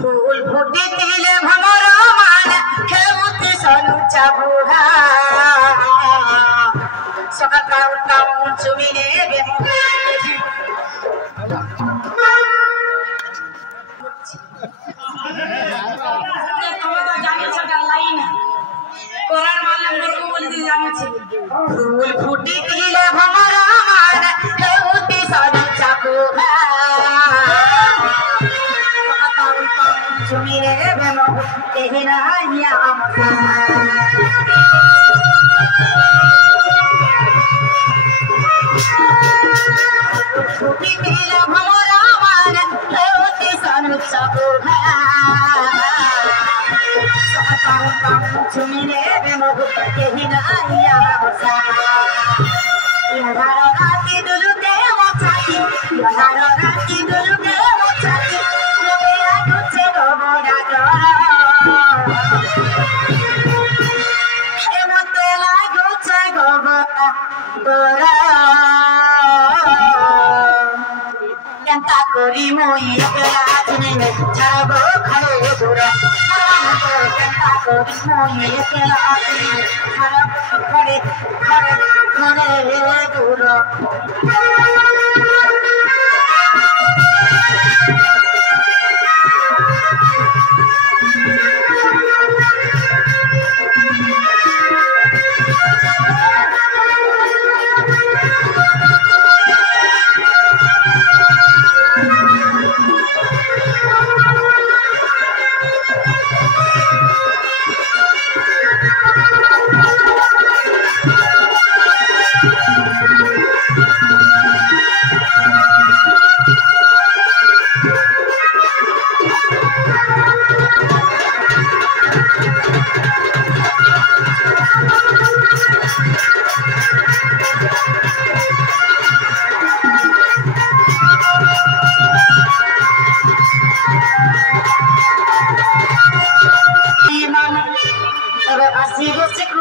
फूल फुटी तिले भमर मान खेउती सनु चाबुहा सका उठाउ चुमिने फूल फुटी तिले भमर मान खेउती सनु चाबुहा सुमिरे बेमो तेहना याम फुटी तिले भमर मान खेउती सनु चाबुहा सुमिरे बेमो तेहना याम यारो राती दुलुके मोचाती यारो राती दुलुके मोचाती Kenta kori moi ekla chune charago khalo dura kenta kori moi ekla chune charago khare khare khare dura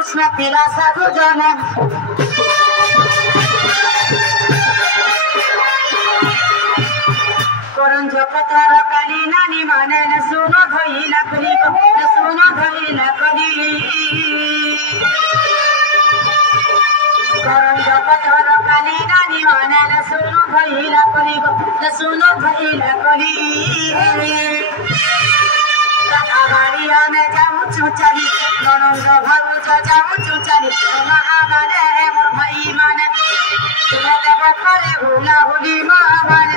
Krishna Pila Sadhu Jana Koran Jokatara Kali Nani Mane Nasuno Bhaila Kali Nasuno Bhaila Kali Koran Jokatara Kali Nani Mane Nasuno Bhaila Kali Nasuno Bhaila Kali Agariya me jamu chuchali nonondo bhagu jamu chuchali ma amane mor bhai mane tumhe deba kare hula huli ma amane